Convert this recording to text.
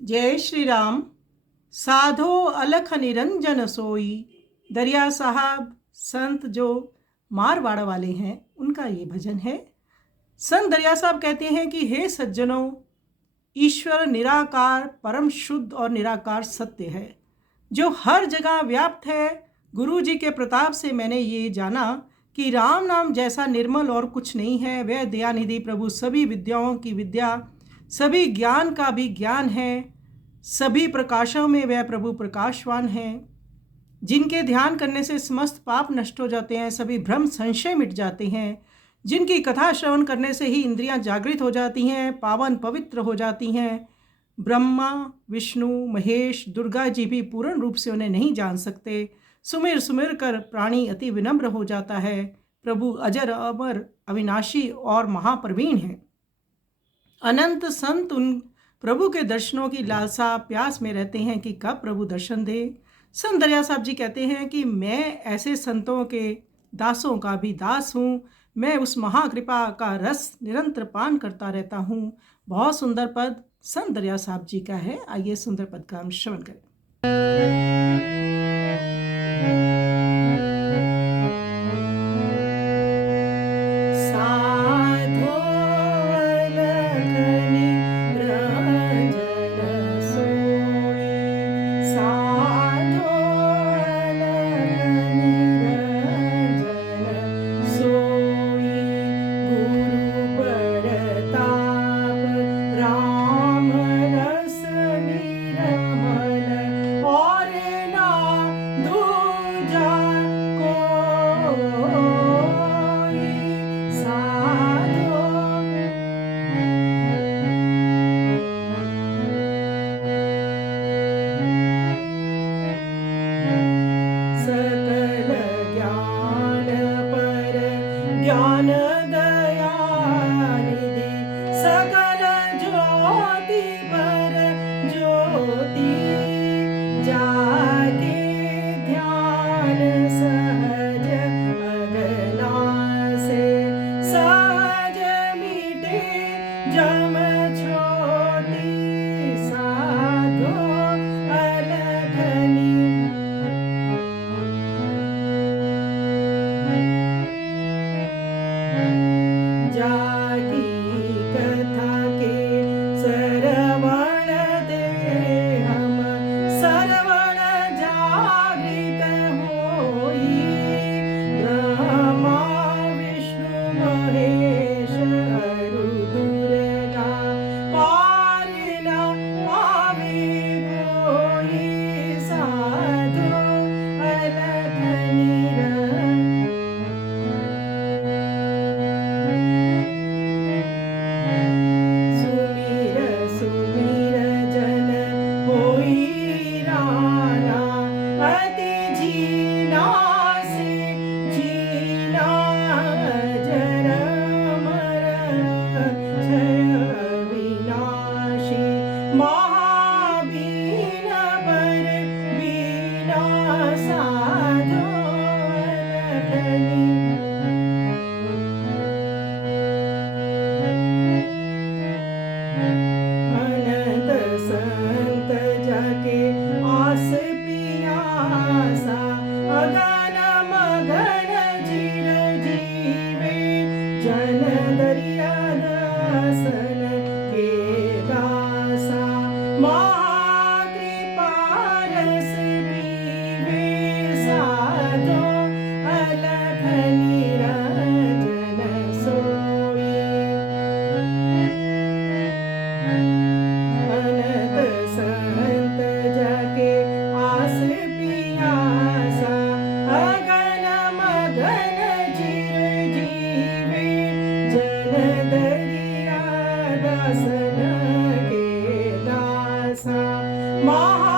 जय श्री राम। साधो अलख निरंजन सोई। दरिया साहब संत जो मारवाड़ वाले हैं उनका ये भजन है। संत दरिया साहब कहते हैं कि हे सज्जनों, ईश्वर निराकार परम शुद्ध और निराकार सत्य है जो हर जगह व्याप्त है। गुरु जी के प्रताप से मैंने ये जाना कि राम नाम जैसा निर्मल और कुछ नहीं है। वह दयानिधि प्रभु सभी विद्याओं की विद्या, सभी ज्ञान का भी ज्ञान है। सभी प्रकाशों में वह प्रभु प्रकाशवान हैं। जिनके ध्यान करने से समस्त पाप नष्ट हो जाते हैं, सभी भ्रम संशय मिट जाते हैं। जिनकी कथा श्रवण करने से ही इंद्रियां जागृत हो जाती हैं, पावन पवित्र हो जाती हैं। ब्रह्मा विष्णु महेश दुर्गा जी भी पूर्ण रूप से उन्हें नहीं जान सकते। सुमिर सुमिर कर प्राणी अति विनम्र हो जाता है। प्रभु अजर अमर अविनाशी और महाप्रवीण हैं। अनंत संत उन प्रभु के दर्शनों की लालसा प्यास में रहते हैं कि कब प्रभु दर्शन दे। संत दरिया साहब जी कहते हैं कि मैं ऐसे संतों के दासों का भी दास हूँ। मैं उस महाकृपा का रस निरंतर पान करता रहता हूँ। बहुत सुंदर पद संत दरिया साहब जी का है। आइए सुंदर पद का हम श्रवण करें। ज्ञान दयानिधि सकल ज्योति पर ज्योति, जाके ध्यान सहज अगला से सहज मिटे जम छोटी। साधो अलखनी जागी कथा के सरवण दे हम सरवण जागृत होई। ब्रह्मा विष्णु महेश अरु दुर्गा पार न पावे कोई। साधो अलखनी महाबीन बर बीना। साधो अलखनी अनंत संत जाके आस पियासा, अगन मगन चिर जीवे। जन दरिया दासन के दासा, महाकृपा रस पीवे। साधो अलखनी रंजन सोई। अनंत संत जाके आस पियासा, अगन मगन चिर जीवे। जन दरिया दासन के दासा, महा